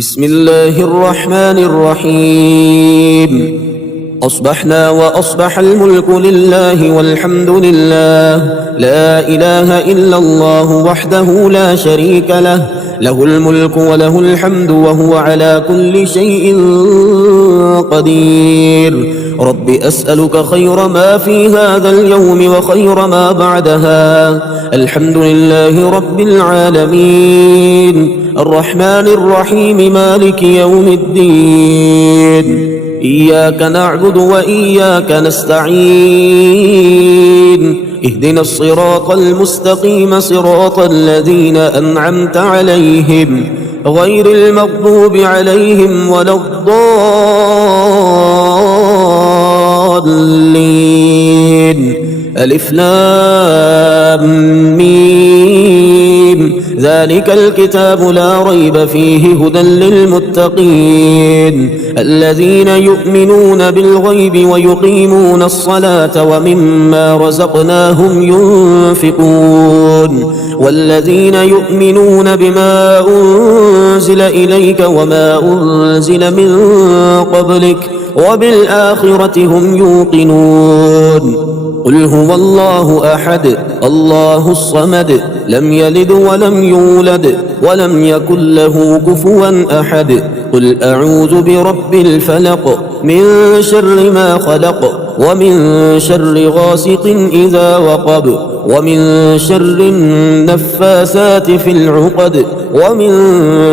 بسم الله الرحمن الرحيم. أصبحنا وأصبح الملك لله والحمد لله، لا إله إلا الله وحده لا شريك له، له الملك وله الحمد وهو على كل شيء قدير. رب أسألك خير ما في هذا اليوم وخير ما بعدها. الحمد لله رب العالمين، الرحمن الرحيم، مالك يوم الدين. إياك نعبد وإياك نستعين، اهدنا الصراط المستقيم، صراط الذين أنعمت عليهم غير المغضوب عليهم ولا الضالين. ألف لام ميم، ذلك الكتاب لا ريب فيه هدى للمتقين الذين يؤمنون بالغيب ويقيمون الصلاة ومما رزقناهم ينفقون، والذين يؤمنون بما أنزل إليك وما أنزل من قبلك وبالآخرة هم يوقنون. قل هو الله أحد الله الصمد، لم يلد ولم يولد ولم يكن له كفوا أحد. قل أعوذ برب الفلق، من شر ما خلق، ومن شر غاسق إذا وقب، ومن شر النفاثات في العقد، ومن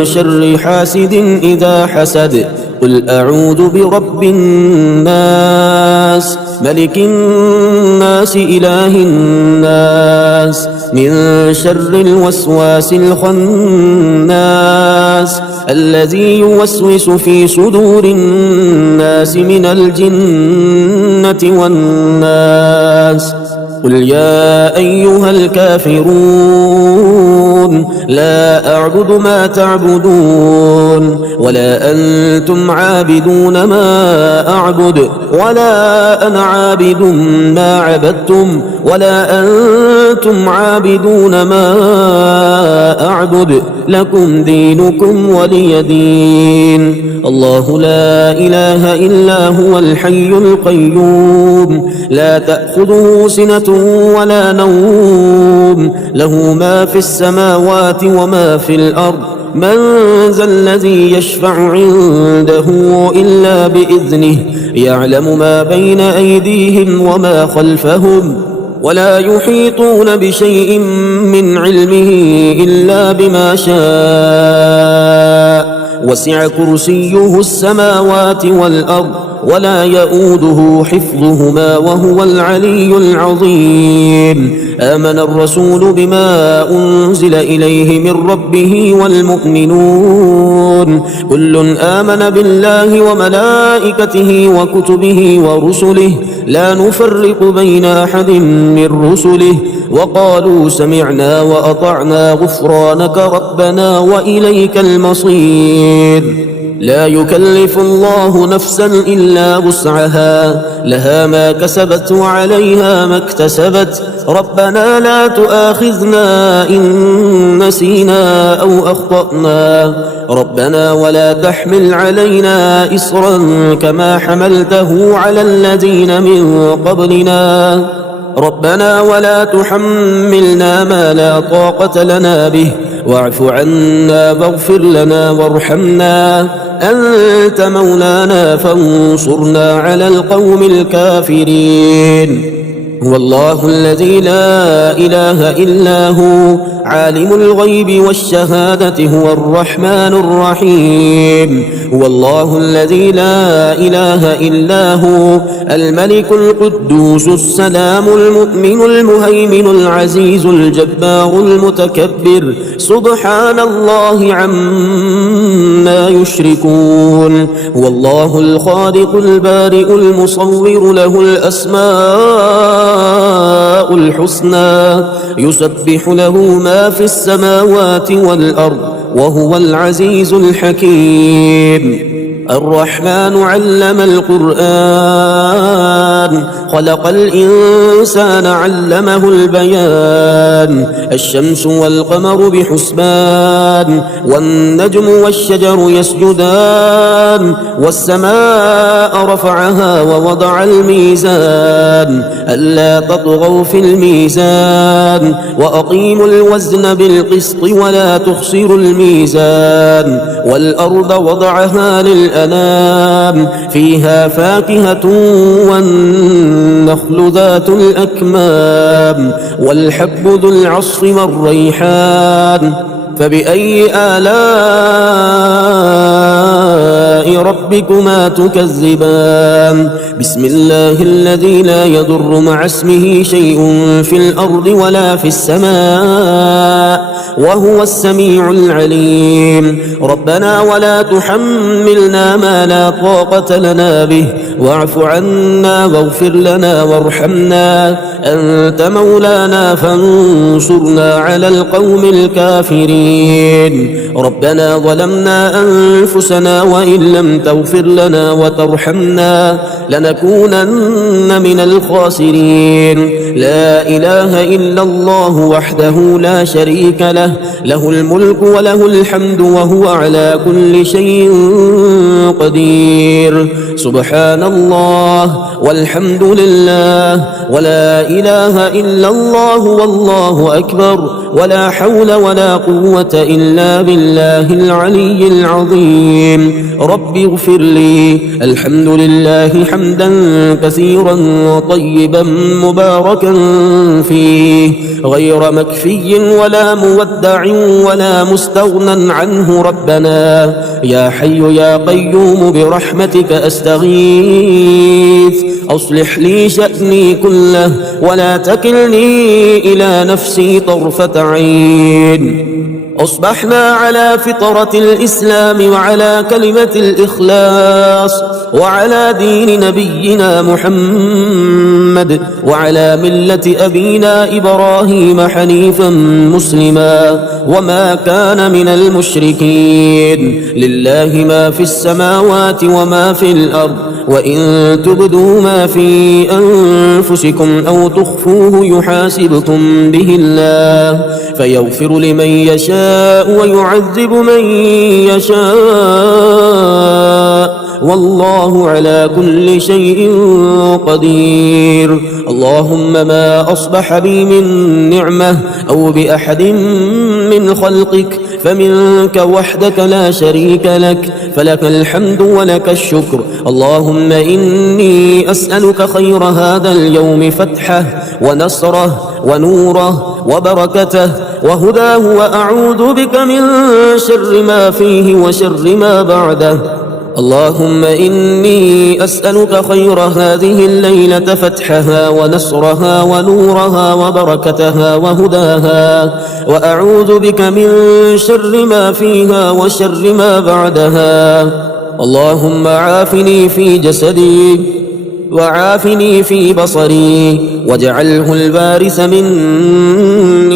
شر حاسد إذا حسد. قل أعوذ برب الناس، ملك الناس، إله الناس، من شر الوسواس الخناس الذي يوسوس في صدور الناس من الجنة والناس. قل يا أيها الكافرون لا أعبد ما تعبدون، ولا أنتم عابدون ما أعبد، ولا أنا عابد ما عبدتم، ولا أنتم عابدون ما أعبد، لكم دينكم ولي دين. الله لا إله إلا هو الحي القيوم، لا تأخذه سنة ولا نوم، له ما في السماوات وما في الأرض. من ذا الذي يشفع عنده إلا بإذنه، يعلم ما بين أيديهم وما خلفهم، ولا يحيطون بشيء من علمه إلا بما شاء. وسع كرسيه السماوات والأرض، ولا يؤوده حفظهما وهو العلي العظيم. آمن الرسول بما أنزل إليه من ربه والمؤمنون كل آمن بالله وملائكته وكتبه ورسله، لا نفرق بين أحد من رسله، وقالوا سمعنا وأطعنا غفرانك ربنا وإليك المصير. لا يكلف الله نفسا إلا وسعها، لها ما كسبت وعليها ما اكتسبت. ربنا لا تؤاخذنا إن نسينا أو أخطأنا، ربنا ولا تحمل علينا إصرا كما حملته على الذين من قبلنا، ربنا ولا تحملنا ما لا طاقة لنا به، واعف عنا واغفر لنا وارحمنا، أنت مولانا فانصرنا على القوم الكافرين. هو الله الذي لا إله إلا هو، عالم الغيب والشهادة، هو الرحمن الرحيم. هو الله الذي لا إله إلا هو، الملك القدوس السلام المؤمن المهيمن العزيز الجبار المتكبر، سبحان الله عما يشركون. هو الله الخالق البارئ المصور، له الأسماء الحسنى، يسبح له ما في السماوات والأرض، وهو العزيز الحكيم. الرحمن علم القرآن خلق الإنسان علمه البيان الشمس والقمر بحسبان والنجم والشجر يسجدان والسماء رفعها ووضع الميزان ألا تطغوا في الميزان وأقيموا الوزن بالقسط ولا تخسروا الميزان والأرض وضعها للأنام فيها فاكهة والنخل ذات الأكمام والحب ذو العصف والريحان فبأي آلاء ربكما تكذبان بسم الله الذي لا يضر مع اسمه شيء في الأرض ولا في السماء وهو السميع العليم ربنا ولا تحملنا ما لا طاقة لنا به واعف عنا واغفر لنا وارحمنا أنت مولانا فانصرنا على القوم الكافرين ربنا ظلمنا أنفسنا وإن لم تغفر لنا وترحمنا لنكونن من الخاسرين لا إله إلا الله وحده لا شريك له له الملك وله الحمد وهو على كل شيء قدير سبحان الله والحمد لله ولا إله إلا الله والله أكبر ولا حول ولا قوة إلا بالله العلي العظيم رب اغفر لي الحمد لله حمدا كثيرا طيبا مباركا فيه غير مكفي ولا مودع ولا مستغنى عنه ربنا يا حي يا قيوم برحمتك أستغيث أصلح لي شأني كله ولا تكلني إلى نفسي طرفة عين أصبحنا على فطرة الإسلام وعلى كلمة الإخلاص وعلى دين نبينا محمد وعلى ملة أبينا إبراهيم حنيفا مسلما وما كان من المشركين لله ما في السماوات وما في الأرض وإن تبدوا ما في أنفسكم أو تخفوه يحاسبكم به الله فيغفر لمن يشاء ويعذب من يشاء والله على كل شيء قدير اللهم ما أصبح بي من نعمة أو بأحد من خلقك فمنك وحدك لا شريك لك فلك الحمد ولك الشكر اللهم إني أسألك خير هذا اليوم فتحه ونصره ونوره وبركته وهداه وأعوذ بك من شر ما فيه وشر ما بعده اللهم إني أسألك خير هذه الليلة فتحها ونصرها ونورها وبركتها وهداها وأعوذ بك من شر ما فيها وشر ما بعدها اللهم عافني في جسدي وعافني في بصري واجعله الوارث مني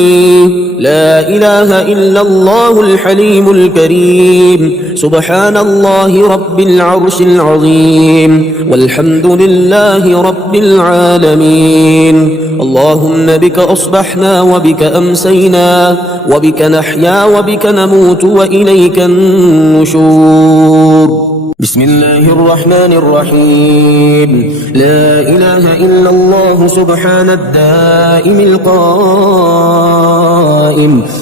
لا إله إلا الله الحليم الكريم سبحان الله رب العرش العظيم والحمد لله رب العالمين اللهم بك أصبحنا وبك أمسينا وبك نحيا وبك نموت وإليك النشور بسم الله الرحمن الرحيم لا إله إلا الله سبحان الدائم القائم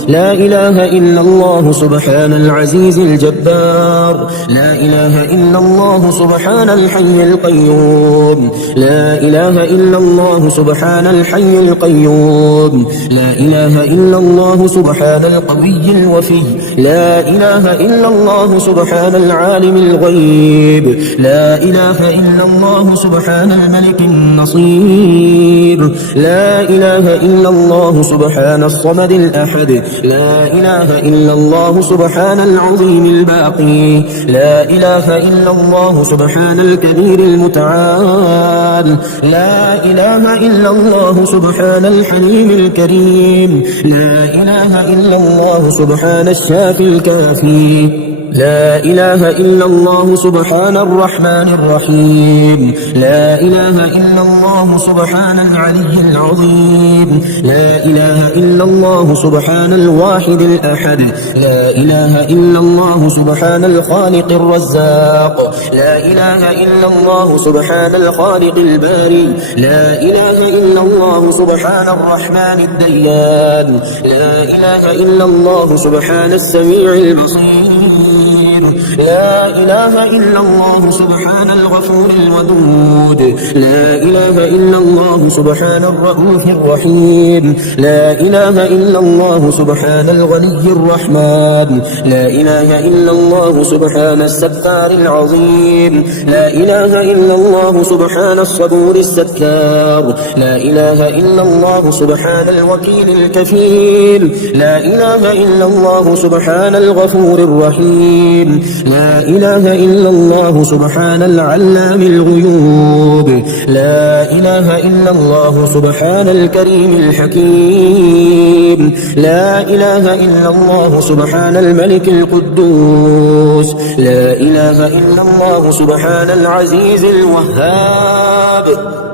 لا إله إلا الله سبحان العزيز الجبار لا إله إلا الله سبحان الحي القيوم لا إله إلا الله سبحان الحي القيوم لا إله إلا الله سبحان القوي الوفي لا إله إلا الله سبحان العالم الغيب لا إله إلا الله سبحان الملك النصير لا إله إلا الله سبحان الصمد الأحد لا إله إلا الله سبحان العظيم الباقي لا إله إلا الله سبحان الكبير المتعال لا إله إلا الله سبحان الحليم الكريم لا إله إلا الله سبحان الشافي الكافي لا إله إلا الله سبحان الرحمن الرحيم. لا إله إلا الله سبحان العلي العظيم. لا إله إلا الله سبحان الواحد الأحد. لا إله إلا الله سبحان الخالق الرزاق. لا إله إلا الله سبحان الخالق الباري. لا إله إلا الله سبحان الرحمن الديان. لا إله إلا الله سبحان السميع البصير. لا إله إلا الله سبحان الغفور الودود. لا إله إلا الله سبحان الرؤوف الرحيم. لا إله إلا الله سبحان الغني الرحمن. لا إله إلا الله سبحان الستار العظيم. لا إله إلا الله سبحان الصبور الستار. لا إله إلا الله سبحان الوكيل الكفيل. لا إله إلا الله سبحان الغفور الرحيم. لا إله إلا الله سبحان العلام الغيوب. لا إله إلا الله سبحان الكريم الحكيم. لا إله إلا الله سبحان الملك القدوس. لا إله إلا الله سبحان العزيز الوهاب.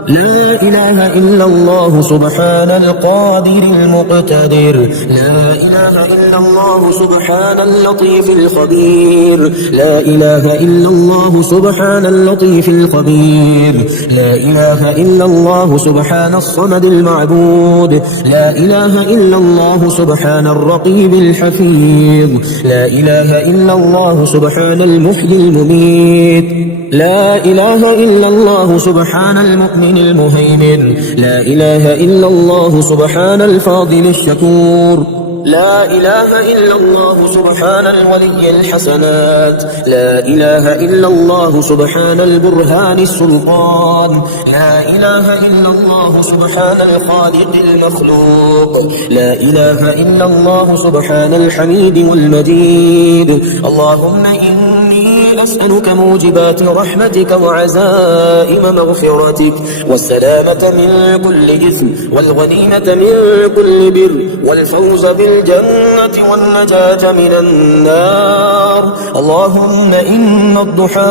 لا إله إلا الله سبحان القادر المقتدر. لا إله إلا الله سبحان اللطيف الخبير. لا إله إلا الله سبحان اللطيف الخبير. لا إله إلا الله سبحان الصمد المعبود. لا إله إلا الله سبحان الرقيب الحفيظ. لا إله إلا الله سبحان المحيي المميت. لا إله إلا الله سبحان المؤمن المهيمن. لا إله إلا الله سبحان الفاضل الشكور. لا إله إلا الله سبحان الولي الحسنات. لا إله إلا الله سبحان البرهان السلطان. لا إله إلا الله سبحان الخالق المخلوق. لا إله إلا الله سبحان الحميد والمجيد. اللهم إني أسألك موجبات رحمتك وعزائم مغفرتك والسلامة من كل إثم والغنيمة من كل بر والفوز بالجنة والنجاة من النار. اللهم إن الضحاء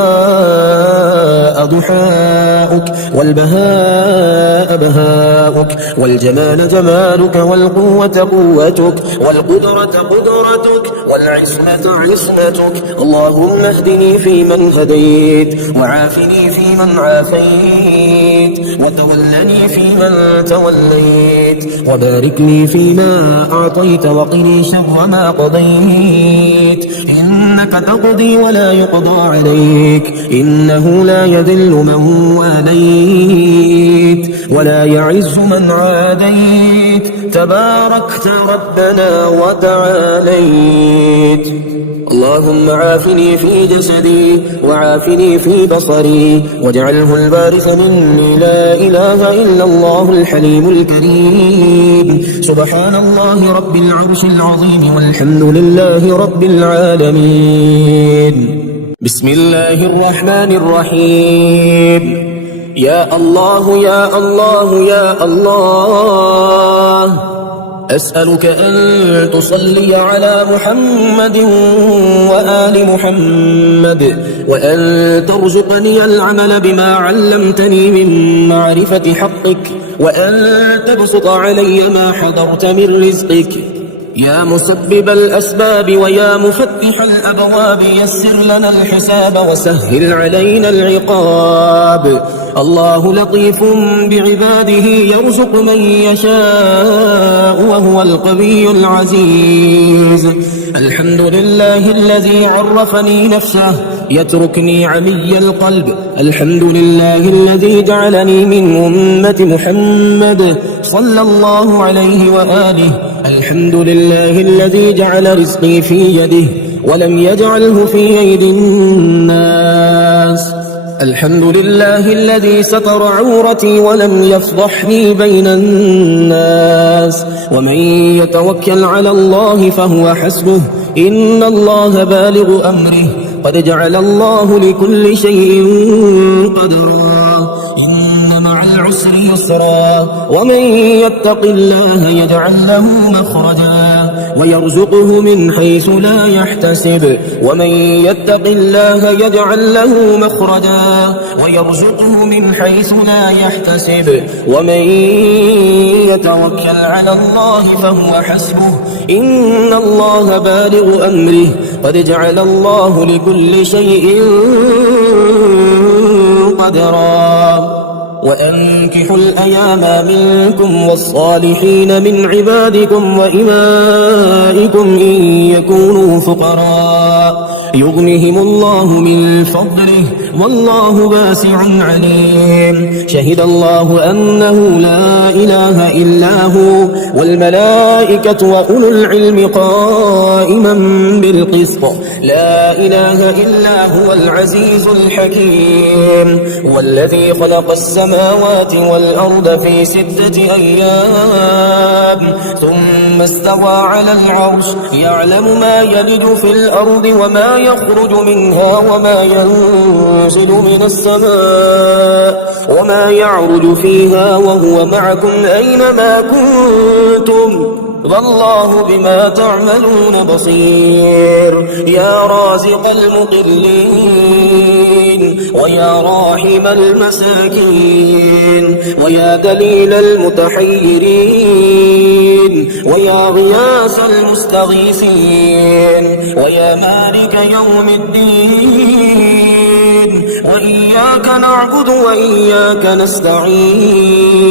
ضحاؤك والبهاء بهاؤك والجمال جمالك والقوة قوتك والقدرة قدرتك والعصمة عصمتك. اللهم اهدني فيمن هديت وعافني فيمن عافيت وتولني فيمن توليت وبارك لي فيما أعطيت وقني شر ما قضيت. إنك تقضي ولا يقضى عليك. إنه لا يذل من واليت ولا يعز من عاديت. تباركت ربنا وتعاليت. اللهم عافني في جسدي وعافني في بصري واجعله الوارث مني. لا إله إلا الله الحليم الكريم. سبحان الله رب العرش العظيم والحمد لله رب العالمين. بسم الله الرحمن الرحيم. يا الله يا الله يا الله أسألك أن تصلي على محمد وآل محمد وأن ترزقني العمل بما علمتني من معرفة حقك وأن تبسط علي ما حضرت من رزقك. يا مسبب الأسباب ويا مفتح الأبواب يسر لنا الحساب وسهل علينا العقاب. الله لطيف بعباده يرزق من يشاء وهو القوي العزيز. الحمد لله الذي عرفني نفسه يتركني عمي القلب. الحمد لله الذي جعلني من أمة محمد صلى الله عليه وآله. الحمد لله الذي جعل رزقي في يده ولم يجعله في أيدي الناس. الحمد لله الذي ستر عورتي ولم يفضحني بين الناس. ومن يتوكل على الله فهو حسبه. إن الله بالغ أمره قد جعل الله لكل شيء قدرا. إن مع العسر يسرا ومن يتق الله يجعل له مخرجا ويرزقه من حيث لا يحتسب ومن يتق الله يجعل له مخرجا ويرزقه من حيث لا يحتسب ومن يتوكل على الله فهو حسبه إن الله بالغ أمره قد جعل الله لكل شيء قدرا وأنكحوا الأيام منكم والصالحين من عبادكم وإمائكم إن يكونوا فقراء يغنهم الله من فضله والله واسع عليم شهد الله أنه لا إله إلا هو والملائكة وأولو العلم قائما بالقسط لا إله إلا هو العزيز الحكيم والذي خلق السماوات والأرض في 6 أيام ثم استوى على العرش يعلم ما يلج في الأرض وما يخرج منها وما ينزل من السماء وما يعرج فيها وهو معكم أينما كنتم والله بما تعملون بصير يا رازق المقلين ويا راحم المساكين ويا دليل المتحيرين ويا غياث المستغيثين ويا مالك يوم الدين وإياك نعبد وإياك نستعين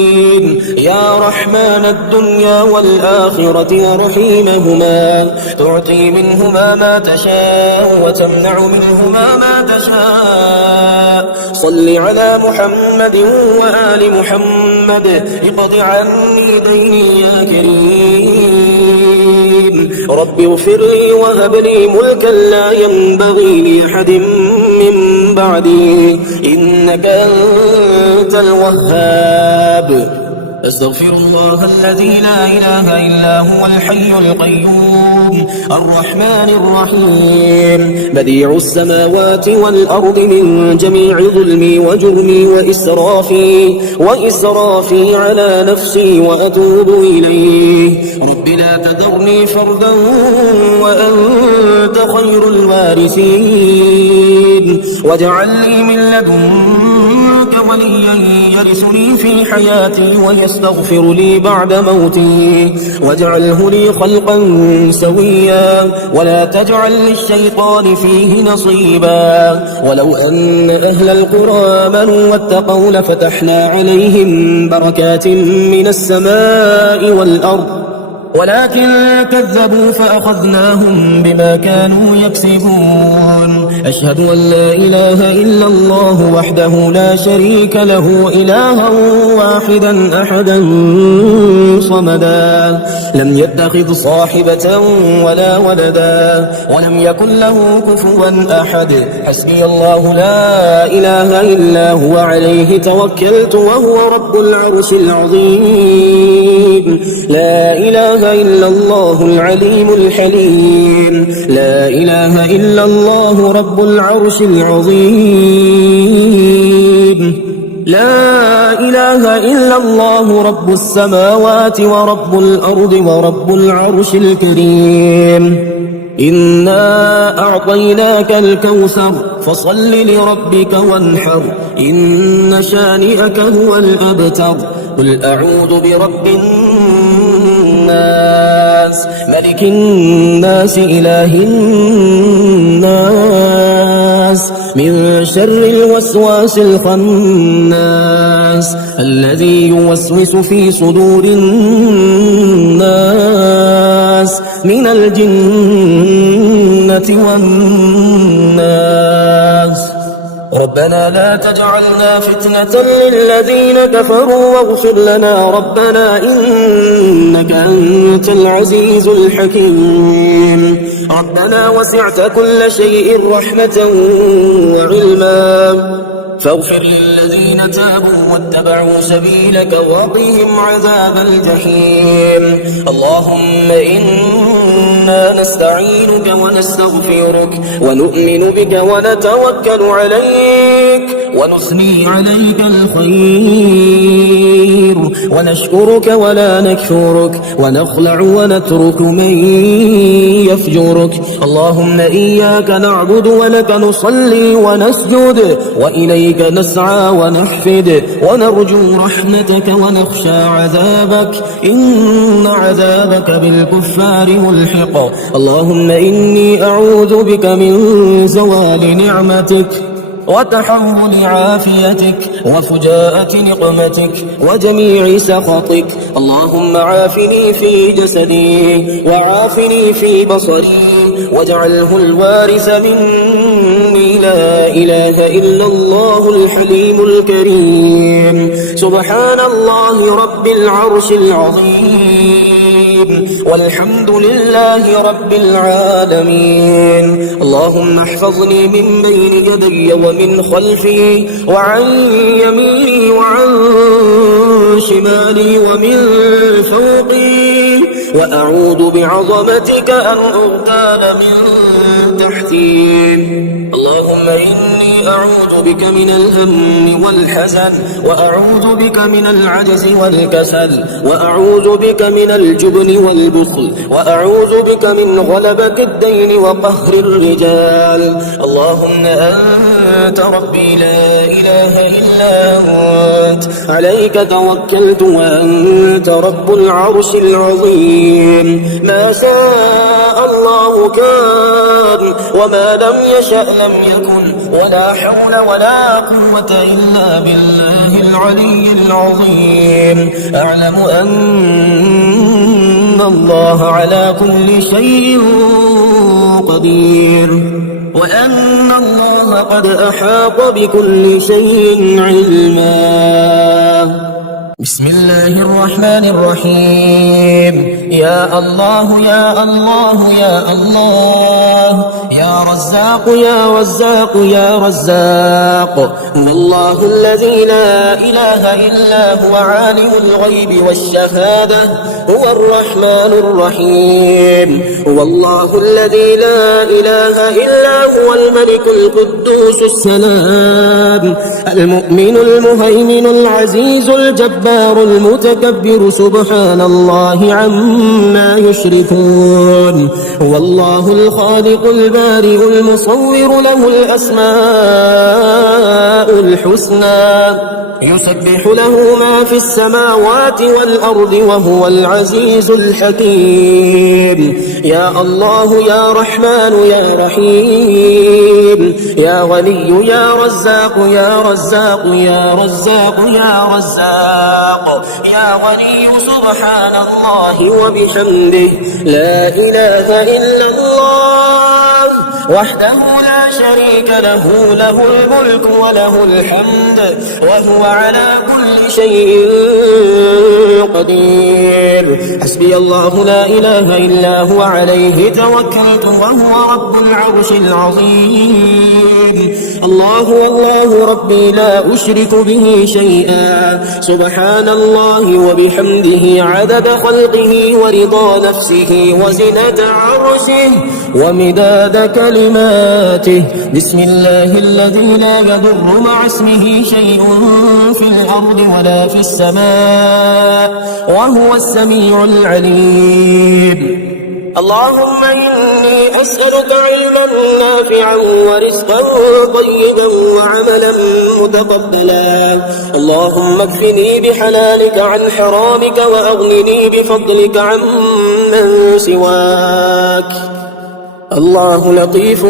يا رحمن الدنيا والآخرة ورحيمهما تعطي منهما ما تشاء وتمنع منهما ما تشاء صل على محمد وآل محمد اقض عني ديني يا كريم رب اغفر لي وهب لي ملكا لا ينبغي لأحد من بعدي إنك أنت الوهاب أستغفر الله الذي لا إله إلا هو الحي القيوم الرحمن الرحيم بديع السماوات والأرض من جميع ظلمي وجرمي وإسرافي على نفسي وأتوب إليه رب لا تذرني فردا وأنت خير الوارثين واجعل لي من لدنك وليا يرثني في حياتي ويستغفر لي بعد موتي واجعله لي خلقا سويا ولا تجعل للشيطان فيه نصيبا ولو أن أهل القرى آمنوا واتقوا لفتحنا عليهم بركات من السماء والأرض ولكن كذبوا فأخذناهم بما كانوا يكسبون أشهد أن لا إله إلا الله وحده لا شريك له إلها واحدا أحدا صمدا لم يتخذ صاحبة ولا ولدا ولم يكن له كفوا أحد حسبي الله لا إله إلا هو عليه توكلت وهو رب العرش العظيم لا إله إلا الله العليم الحليم لا إله إلا الله رب العرش العظيم لا إله إلا الله رب السماوات ورب الأرض ورب العرش الكريم إنا أعطيناك الكوثر فصل لربك وانحر إن شانئك هو الأبتر قل أعوذ برب الناس ملك الناس إله الناس من شر الوسواس الخناس الذي يوسوس في صدور الناس من الجنة والناس ربنا لا تجعلنا فتنة للذين كفروا واغفر لنا ربنا إنك أنت العزيز الحكيم ربنا وسعت كل شيء رحمة وعلما فاغفر للذين تابوا واتبعوا سبيلك وقهم عذاب الجحيم اللهم إنا نستعينك ونستغفرك ونؤمن بك ونتوكل عليك ونثني عليك الخير، ونشكرك ولا نكفرك، ونخلع ونترك من يفجرك. اللهم إياك نعبد ولك نصلي ونسجد، وإليك نسعى ونحفد، ونرجو رحمتك ونخشى عذابك، إن عذابك بالكفار ملحق. اللهم إني أعوذ بك من زوال نعمتك وتحول عافيتك وفجاءة نقمتك وجميع سخطك. اللهم عافني في جسدي وعافني في بصري، واجعله الوارث مني. لا إله إلا الله الحليم الكريم. سبحان الله رب العرش العظيم، والحمد لله رب العالمين. اللهم احفظني من بين يدي ومن خلفي وعن يميني وعن شمالي ومن فوقي، وأعوذ بعظمتك أن أغتال من تحتي. اللهم إني أعوذ بك من الهم والحزن، وأعوذ بك من العجز والكسل، وأعوذ بك من الجبن والبخل، وأعوذ بك من غلبة الدين وقهر الرجال. اللهم أنت ربي لا إله إلا أنت، عليك توكلت وأنت رب العرش العظيم. ما شاء الله كان، وما لم يشأ لم يكن، ولا حول ولا قوة إلا بالله العلي العظيم. أعلم أن الله على كل شيء قدير، وأن الله قد أحاط بكل شيء علما. بسم الله الرحمن الرحيم. يا الله يا الله يا الله، يا رزاق يا رزاق يا رزاق. هو الله الذي لا إله إلا هو عالم الغيب والشهادة، هو الرحمن الرحيم. هو الله الذي لا إله إلا هو الملك القدوس السلام المؤمن المهيمن العزيز الجبار المتكبر. سبحان الله عما يشركون. هو الله الخالق البارئ المصور، له الأسماء الحسنى، يسبح له ما في السماوات والأرض، وهو العزيز الحكيم. يا الله يا رحمن يا رحيم، يا غني يا رزاق يا رزاق يا رزاق يا رزاق، يا غني سبحان الله وبحمده. لا إله إلا الله وحده لا شريك له، له الملك وله الحمد، وهو على كل شيء قدير. حسبي الله لا إله إلا هو، عليه توكلت وهو رب العرش العظيم. الله والله ربي لا أشرك به شيئا. سبحان الله وبحمده عدد خلقه ورضا نفسه وزنة عرشه ومداد كلماته. بسم الله الذي لا يضر مع اسمه شيء في الأرض ولا في السماء، وهو السميع العليم. اللهم إني أسألك علما نافعا ورزقا طيبا وعملا متقبلا. اللهم اكفني بحلالك عن حرامك، وأغنني بفضلك عمن سواك. الله لطيف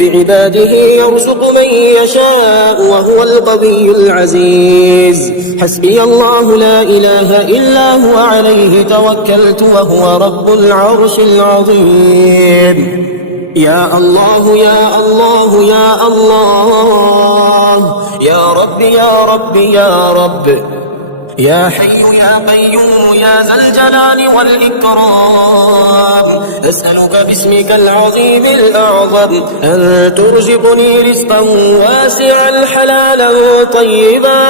بعباده يرزق من يشاء، وهو القوي العزيز. حسبي الله لا إله إلا هو، عليه توكلت وهو رب العرش العظيم. يا الله يا الله يا الله، يا رب يا رب يا رب، يا حي يا قيوم يا ذا الجلال والإكرام. أسألك باسمك العظيم الأعظم أن ترزقني رزقا واسعا حلالا طيبا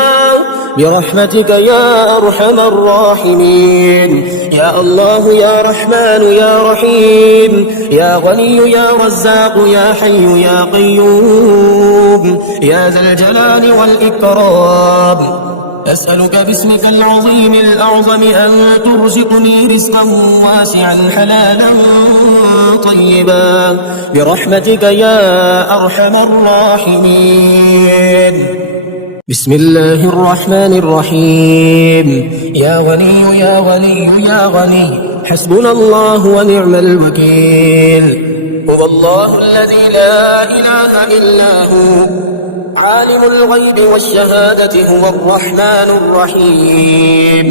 برحمتك يا أرحم الراحمين. يا الله يا رحمن يا رحيم، يا غني يا رزاق يا حي يا قيوم. يا ذا الجلال والإكرام. أسألك باسمك العظيم الأعظم أن ترزقني رزقا واسعا حلالا طيبا برحمتك يا أرحم الراحمين. بسم الله الرحمن الرحيم. يا غني يا غني يا غني حسبنا الله ونعم الوكيل. هو الله الذي لا إله إلا هو عالم الغيب والشهادة هو الرحمن الرحيم.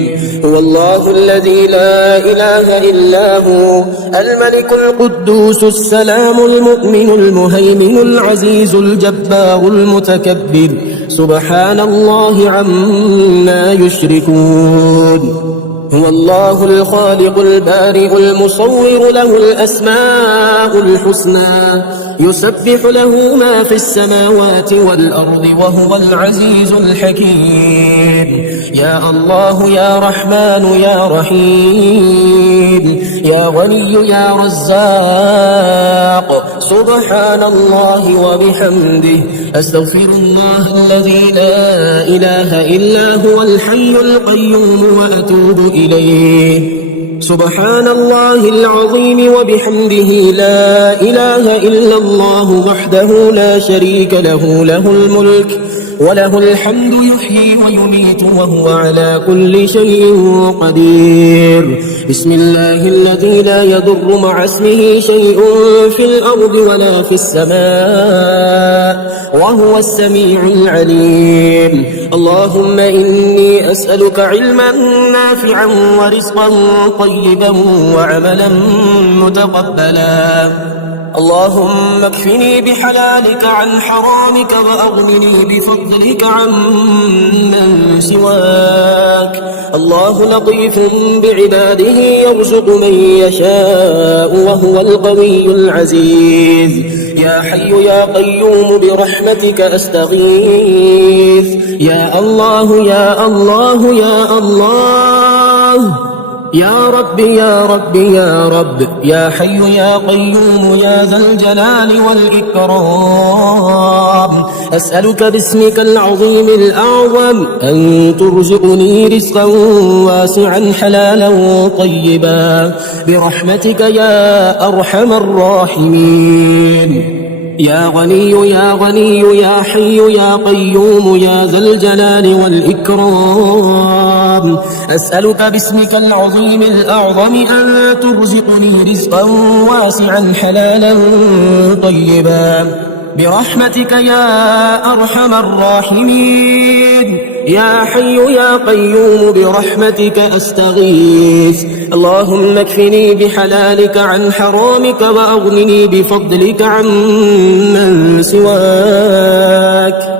هو الله الذي لا إله إلا هو الملك القدوس السلام المؤمن المهيمن العزيز الجبار المتكبر سبحان الله عما يشركون. هو الله الخالق البارئ المصور له الأسماء الحسنى يسبح له ما في السماوات والأرض وهو العزيز الحكيم. يا الله يا رحمن يا رحيم يا غني يا رزاق سبحان الله وبحمده أستغفر الله الذي لا إله إلا هو الحي القيوم وأتوب إليه. سبحان الله العظيم وبحمده لا إله إلا الله وحده لا شريك له له الملك وله الحمد يحيي ويميت وهو على كل شيء قدير. بسم الله الذي لا يضر مع اسمه شيء في الأرض ولا في السماء وهو السميع العليم. اللهم إني أسألك علما نافعا ورزقا طيبا وعملا متقبلا. اللهم اكفني بحلالك عن حرامك وأغنني بفضلك عمن سواك. الله لطيف بعباده يرزق من يشاء وهو القوي العزيز. يا حي يا قيوم برحمتك أستغيث. يا الله يا الله يا الله يا رب يا رب يا رب يا حي يا قيوم يا ذا الجلال والإكرام. أسألك باسمك العظيم الأعظم أن ترزقني رزقا واسعا حلالا طيبا برحمتك يا أرحم الراحمين. يا غني يا غني يا حي يا قيوم يا ذا الجلال والإكرام. أسألك باسمك العظيم الأعظم أن ترزقني رزقا واسعا حلالا طيبا برحمتك يا أرحم الراحمين. يا حي يا قيوم برحمتك أستغيث. اللهم اكفني بحلالك عن حرامك وأغنني بفضلك عمن سواك.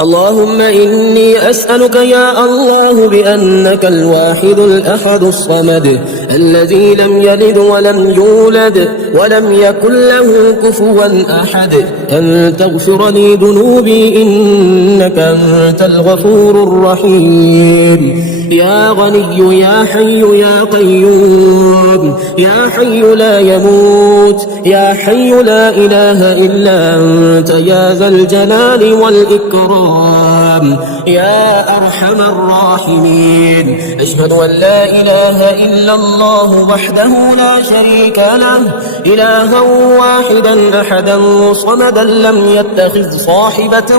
اللهم إني أسألك يا الله بأنك الواحد الأحد الصمد الذي لم يلد ولم يولد ولم يكن له كفوا أحد أن تغفر لي ذنوبي إنك أنت الغفور الرحيم. يا غني يا حي يا قيوم يا حي لا يموت يا حي لا إله إلا أنت يا ذا الجلال والإكرام يا أرحم الراحمين. أشهد أن لا إله إلا الله وحده لا شريك له إلها واحدا أحدا صمدا لم يتخذ صاحبة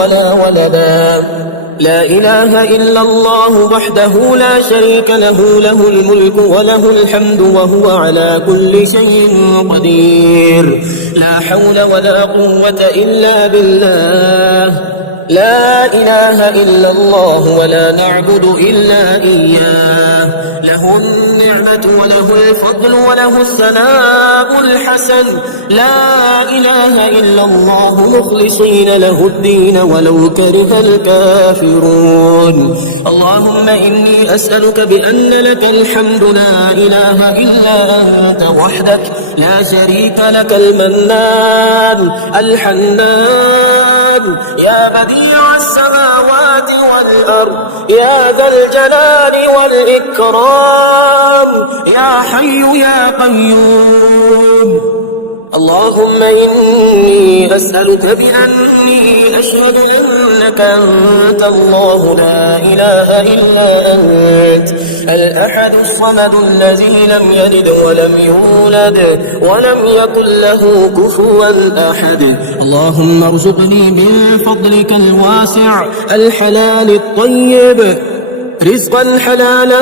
ولا ولدا. لا إله إلا الله وحده لا شريك له له الملك وله الحمد وهو على كل شيء قدير. لا حول ولا قوة إلا بالله. لا إله إلا الله ولا نعبد إلا إياه. له النعمة وله الفضل وله الثناء الحسن. لا إله إلا الله مخلصين له الدين ولو كره الكافرون. اللهم إني أسألك بأن لك الحمد لا إله إلا أنت وحدك لا شريك لك المنان الحنان يا بديع السماوات والأرض يا ذا الجلال والإكرام يا حي يا قيوم. اللهم إني أسألك بأني أشهد أنك أنت الله لا إله إلا أنت الأحد الصمد الذي لم يلد ولم يولد ولم يكن له كفوا أحد. اللهم ارزقني من فضلك الواسع الحلال الطيب رزقا حلالا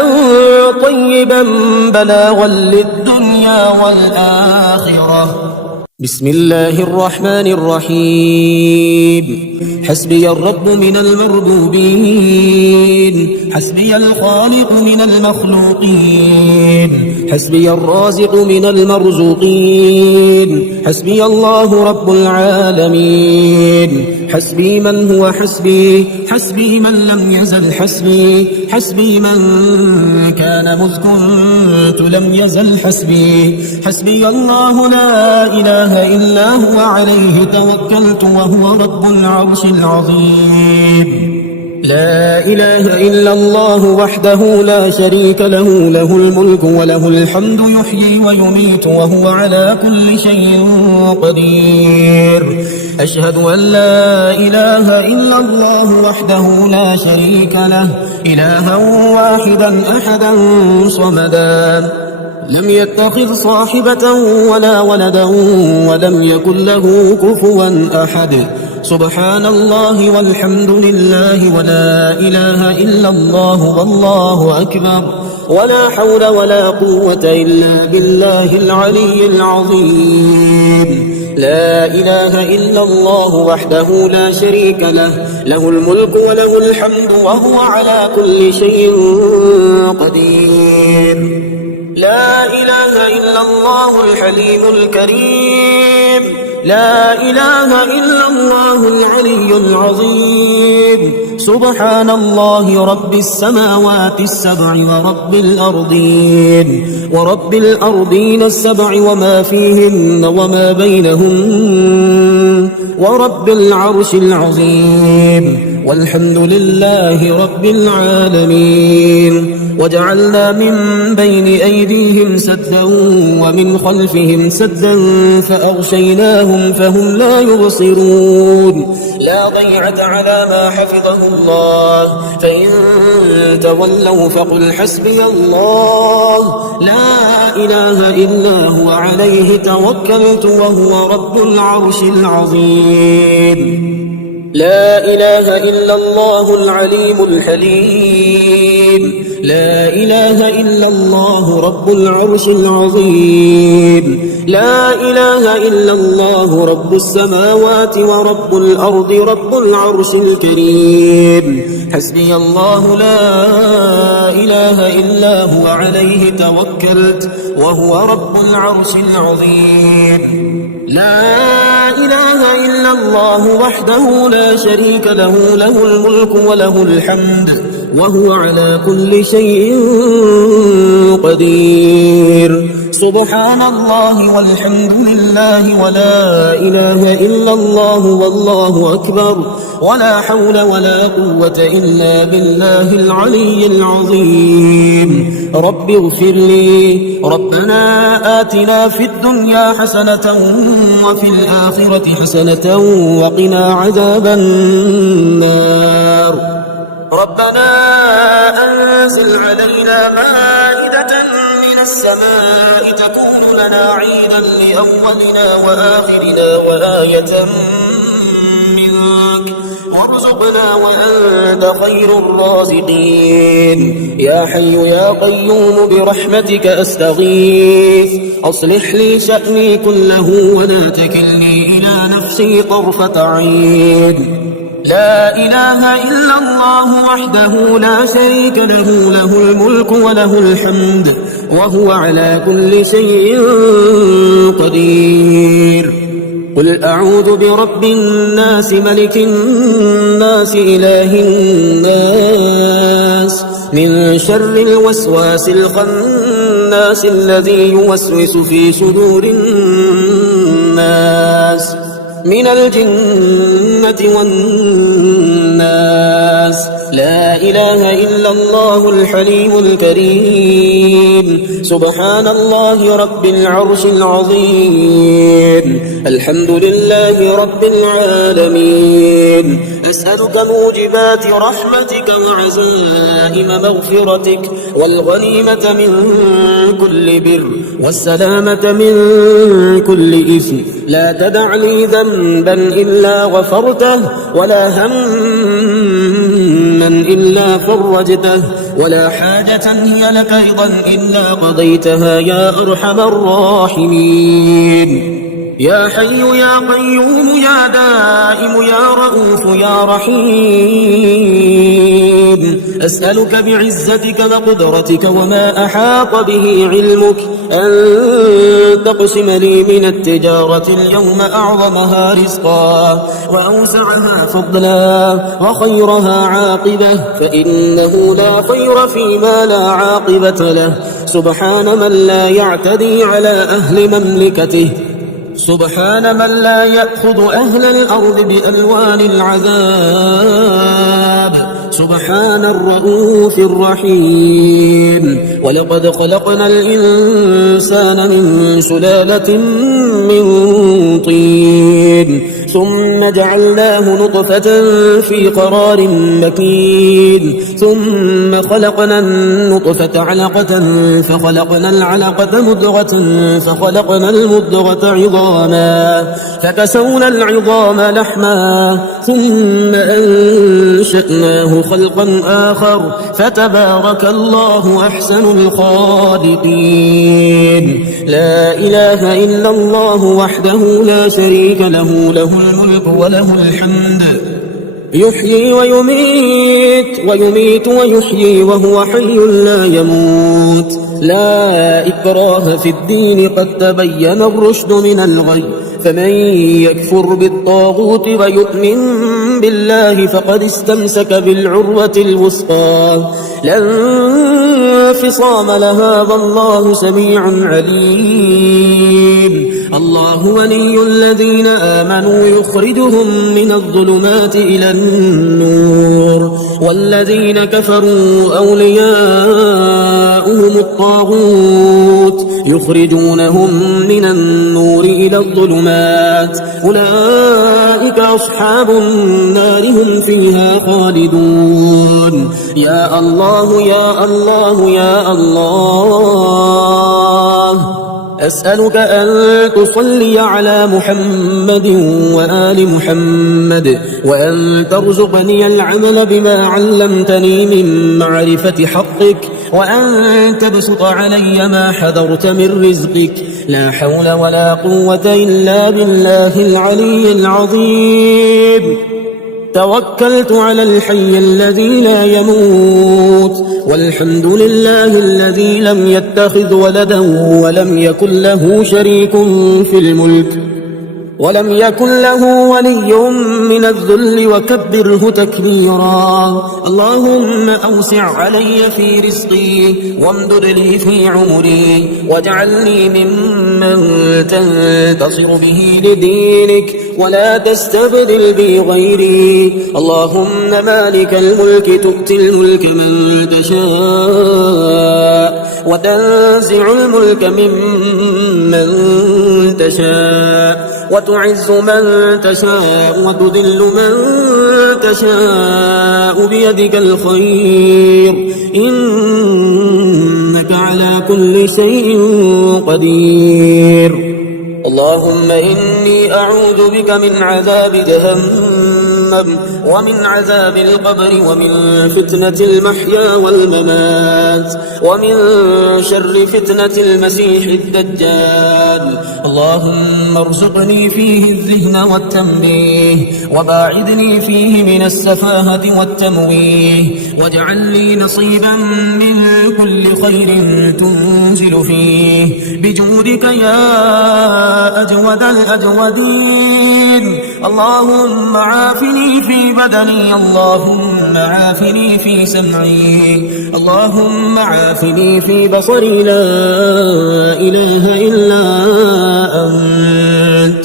طيبا بلاغا للدنيا والآخرة. بسم الله الرحمن الرحيم. حسبي الرب من المربوبين، حسبي الخالق من المخلوقين، حسبي الرازق من المرزوقين، حسبي الله رب العالمين. حسبي من هو حسبي، حسبي من لم يزل حسبي، حسبي من كان مذ كنت لم يزل حسبي. حسبي الله لا إله إلا هو عليه توكلت وهو رب العرش العظيم. لا إله إلا الله وحده لا شريك له، له الملك وله الحمد يحيي ويميت وهو على كل شيء قدير. أشهد أن لا إله إلا الله وحده لا شريك له، إلها واحدا أحدا صمدا لم يتخذ صاحبة ولا ولدا ولم يكن له كفوا أحد. سبحان الله والحمد لله ولا إله إلا الله والله أكبر ولا حول ولا قوة إلا بالله العلي العظيم. لا إله إلا الله وحده لا شريك له، له الملك وله الحمد وهو على كل شيء قدير. لا إله إلا الله الحليم الكريم، لا إله إلا الله العلي العظيم. سبحان الله رب السماوات السبع ورب الأرضين السبع وما فيهن وما بينهن ورب العرش العظيم. والحمد لله رب العالمين. وجعلنا من بين أيديهم سدا ومن خلفهم سدا فأغشيناهم فهم لا يبصرون. لا ضيعة على ما حفظه الله، فإن تولوا فقل حسبي الله لا إله إلا هو عليه توكلت وهو رب العرش العظيم. لا إله إلا الله العليم الحليم، لا إله إلا الله رب العرش العظيم. لا إله إلا الله رب السماوات ورب الأرض رب العرش الكريم. حسبي الله لا إله إلا هو عليه توكلت وهو رب العرش العظيم. لا إله إلا الله وحده لا شريك له، له الملك وله الحمد وهو على كل شيء قدير. سبحان الله والحمد لله ولا إله إلا الله والله أكبر ولا حول ولا قوة إلا بالله العلي العظيم. رب اغفر لي. ربنا آتنا في الدنيا حسنة وفي الآخرة حسنة وقنا عذاب النار. ربنا أنزل علينا مائدة من السماء تكون لنا عيدا لأولنا وآخرنا وآية منك وارزقنا وأنت خير الرازقين. يا حي يا قيوم برحمتك أستغيث. أصلح لي شأني كله ولا تكلني إلى نفسي طرفة عين. لا إله إلا الله وحده لا شريك له، له الملك وله الحمد وهو على كل شيء قدير. قل أعوذ برب الناس ملك الناس إله الناس من شر الوسواس الخناس الذي يوسوس في صدور الناس من الجنة والناس. الناس. لا إله إلا الله الحليم الكريم. سبحان الله رب العرش العظيم. الحمد لله رب العالمين. أسألك موجبات رحمتك وعزائم مغفرتك والغنيمة من كل بر والسلامة من كل إثم. لا تدع لي ذنبا إلا غفرته ولا هما إلا فرجته ولا حاجة هي لك رضا إلا قضيتها يا أرحم الراحمين. يا حي يا قيوم يا دائم يا رؤوف يا رحيم. أسألك بعزتك وقدرتك وما أحاط به علمك أن تقسم لي من التجارة اليوم أعظمها رزقا وأوسعها فضلا وخيرها عاقبة، فإنه لا خير فيما لا عاقبة له. سبحان من لا يعتدي على أهل مملكته، سبحان من لا يأخذ أهل الأرض بألوان العذاب، سبحان الرؤوف الرحيم. ولقد خلقنا الإنسان من سلالة من طين ثم جعلناه نطفة في قرار مكين ثم خلقنا النطفة علقة فخلقنا العلقة مضغة فخلقنا المضغة عظاما فكسونا العظام لحما ثم أنشأناه خلقا آخر فتبارك الله أحسن الخالقين. لا إله إلا الله وحده لا شريك له، له الملك وله الحمد، يحيي ويميت ويحيي وهو حي لا يموت. لا إكراه في الدين قد تبين الرشد من الغي، فمن يكفر بالطاغوت ويؤمن بالله فقد استمسك بالعروة الوثقى لا انفصام لها والله سميع عليم. الله ولي الذين آمنوا يخرجهم من الظلمات إلى النور والذين كفروا أولياؤهم الطاغوت يخرجونهم من النور إلى الظلمات أولئك أصحاب النار هم فيها خالدون. يا الله يا الله يا الله، أسألك أن تصلي على محمد وآل محمد وأن ترزقني العمل بما علمتني من معرفة حقك وأن تبسط علي ما حذرت من رزقك. لا حول ولا قوة إلا بالله العلي العظيم. توكلت على الحي الذي لا يموت والحمد لله الذي لم يتخذ ولدا ولم يكن له شريك في الملك ولم يكن له ولي من الذل وكبره تكبيرا. اللهم أوسع علي في رزقي وامدد لي في عمري واجعلني ممن تنتصر به لدينك ولا تستبدل بي غيري. اللهم مالك الملك تؤتي الملك من تشاء وتنزع الملك ممن تشاء وتعز من تشاء وتذل من تشاء بيدك الخير إنك على كل شيء قدير. اللهم إني أعوذ بك من عذاب جهنم ومن عذاب القبر ومن فتنة المحيا والممات ومن شر فتنة المسيح الدجال. اللهم ارزقني فيه الذهن والتنبيه وباعدني فيه من السفاهة والتمويه واجعل لي نصيبا من كل خير تنزل فيه بجودك يا أجود الأجودين. اللهم عافني في بدني، اللهم عافني في سمعي، اللهم عافني في بصري، لا إله إلا أنت.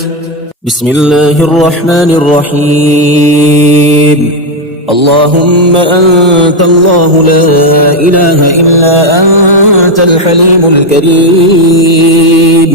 بسم الله الرحمن الرحيم. اللهم أنت الله لا إله إلا أنت الحليم الكريم،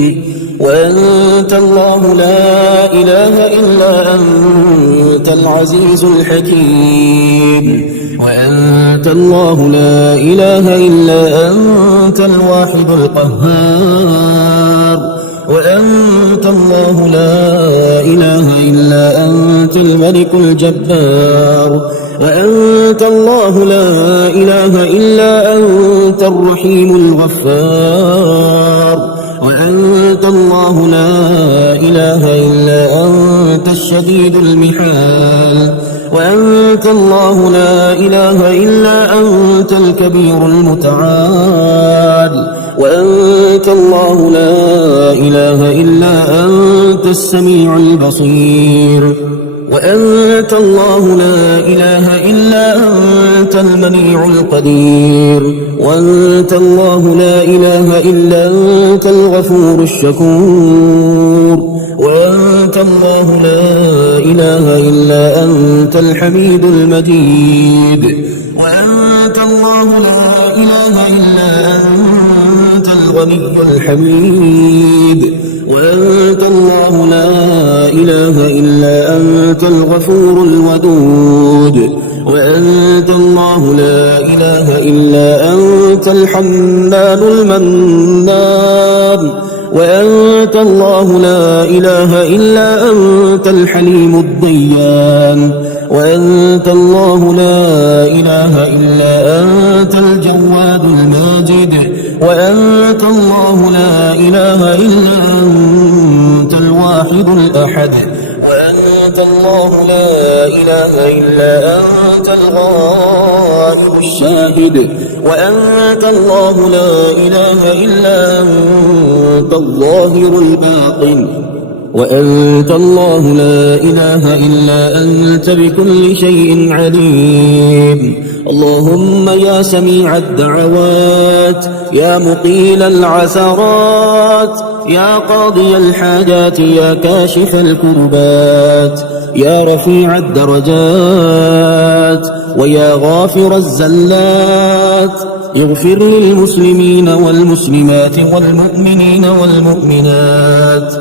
وأنت الله لا إله إلا أنت العزيز الحكيم، وأنت الله لا إله إلا أنت الواحد القهار، وأنت الله لا إله إلا أنت الملك الجبار، وأنت الله لا إله إلا أنت الرحيم الغفار، وأنت الله لا إله إلا أنت الشديد المحال، وأنت الله لا إله إلا أنت الكبير المتعال، وأنت الله لا إله إلا أنت السميع البصير، وأنت الله لا إله إلا أنت المنيع القدير، وأنت الله لا إله إلا أنت الغفور الشكور، وأنت الله لا إله إلا أنت الحميد المجيد، وأنت الله لا إله إلا أنت الغني الحميد، وأنت الله لا إله إلا أنت الغفور الودود، وأنت الله لا إله إلا أنت الحنان المنان، وأنت الله لا إله إلا أنت الحليم الديان، وأنت الله لا إله إلا أنت الجواد الماجد، وأنت الله لا إله إلا أنت الواحد الأحد، وأنت الله لا إله إلا أنت الغائب الشاهد، وأنت الله لا إله إلا أنت الظاهر الباطن، وأنت الله لا إله إلا أنت بكل شيء عليم. اللهم يا سميع الدعوات، يا مقيل العثرات، يا قاضي الحاجات، يا كاشف الكربات، يا رفيع الدرجات، ويا غافر الزلات، اغفر للمسلمين والمسلمات والمؤمنين والمؤمنات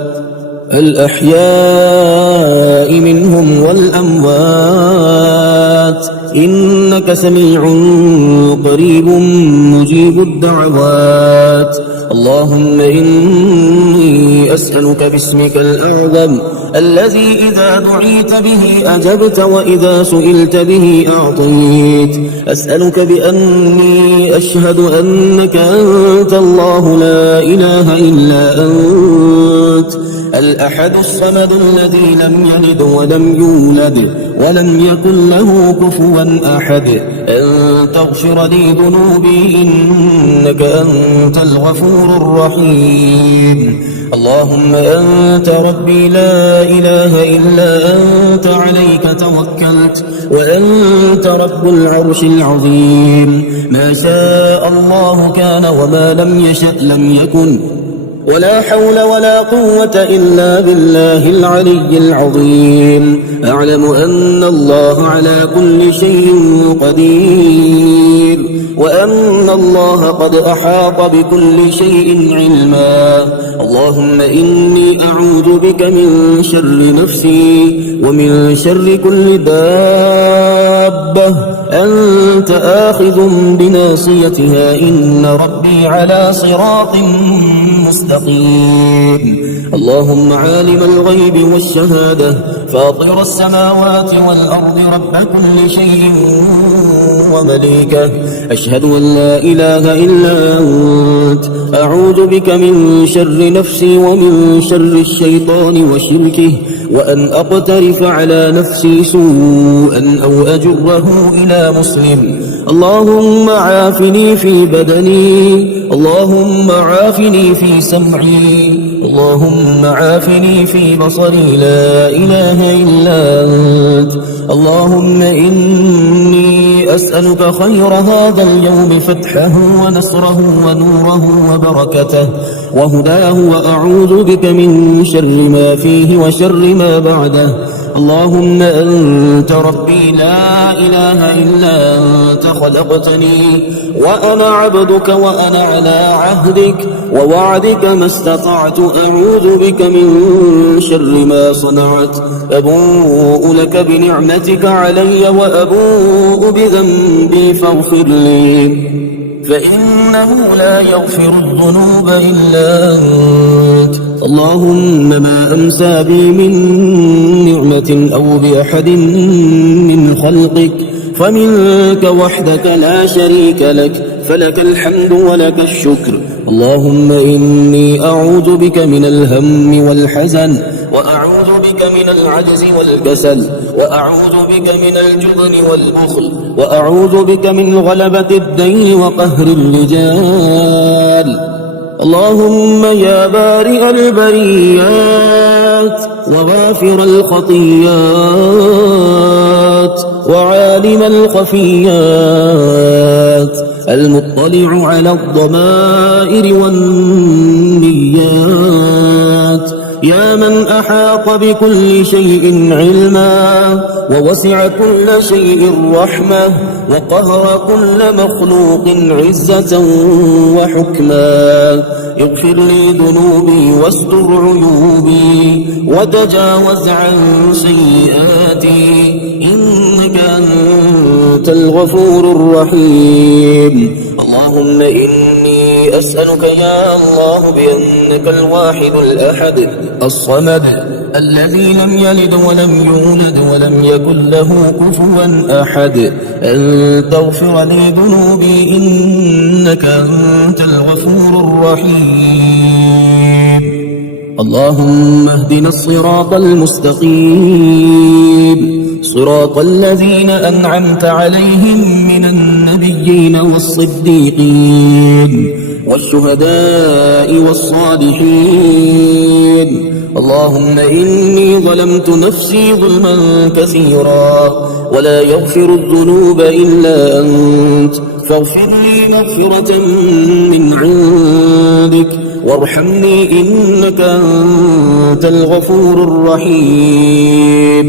الأحياء منهم والأموات، إنك سميع قريب مجيب الدعوات. اللهم إني أسألك باسمك الأعظم الذي إذا دعيت به أجبت وإذا سئلت به أعطيت، أسألك بأني أشهد أنك أنت الله لا إله إلا أنت الأحد الصمد الذي لم يلد ولم يولد ولم يكن له كفوا أحد، أن تغفر لي ذنوبي إنك أنت الغفور الرحيم. اللهم أنت ربي لا إله إلا أنت عليك توكلت وأنت رب العرش العظيم. ما شاء الله كان وما لم يشأ لم يكن، ولا حول ولا قوة إلا بالله العلي العظيم. أعلم أن الله على كل شيء قدير، وأن الله قد أحاط بكل شيء علما. اللهم إني أعوذ بك من شر نفسي ومن شر كل دابة أنت آخذ بناصيتها، إن ربي على صراط مستقيم. اللهم عالم الغيب والشهادة، فاطر السماوات والأرض، رب كل شيء ومليكه، أشهد أن لا إله إلا أنت. أعوذ بك من شر نفسي ومن شر الشيطان وشركه، وأن أقترف على نفسي سوءا أو أجره إلى مسلم. اللهم عافني في بدني، اللهم عافني في سمعي، اللهم عافني في بصري، لا إله إلا أنت. اللهم إني أسألك خير هذا اليوم، فتحه ونصره ونوره وبركته وهداه، وأعوذ بك من شر ما فيه وشر ما بعده. اللهم أنت ربي لا إله إلا أنت خلقتني وأنا عبدك وأنا على عهدك ووعدك ما استطعت أعوذ بك من شر ما صنعت أبوء لك بنعمتك علي وأبوء بذنبي فاغفر لي فإنه لا يغفر الذنوب إلا أنت اللهم ما أمسى بي من نعمة أو بأحد من خلقك فمنك وحدك لا شريك لك فلك الحمد ولك الشكر اللهم إني أعوذ بك من الهم والحزن وأعوذ بك من العجز والكسل وأعوذ بك من الجبن والبخل وأعوذ بك من غلبة الدين وقهر الرجال اللهم يا بارئ البريات وغافر الخطيات وعالم الخفيات المطلع على الضمائر والنيات يا من أحاط بكل شيء علما ووسع كل شيء رحمة وقهر كل مخلوق عزة وحكما اغفر لي ذنوبي واستر عيوبي وتجاوز عن سيئاتي إنك أنت الغفور الرحيم اللهم إني أسألك يا الله بأنك الواحد الأحد الصمد الذي لم يلد ولم يولد ولم يكن له كفوا أحد أن تغفر لي ذنوبي إنك أنت الغفور الرحيم اللهم اهدنا الصراط المستقيم صراط الذين أنعمت عليهم من النبيين والصديقين والشهداء والصالحين اللهم إني ظلمت نفسي ظلما كثيرا ولا يغفر الذنوب إلا أنت فاغفر لي مغفرة من عندك وارحمني إنك أنت الغفور الرحيم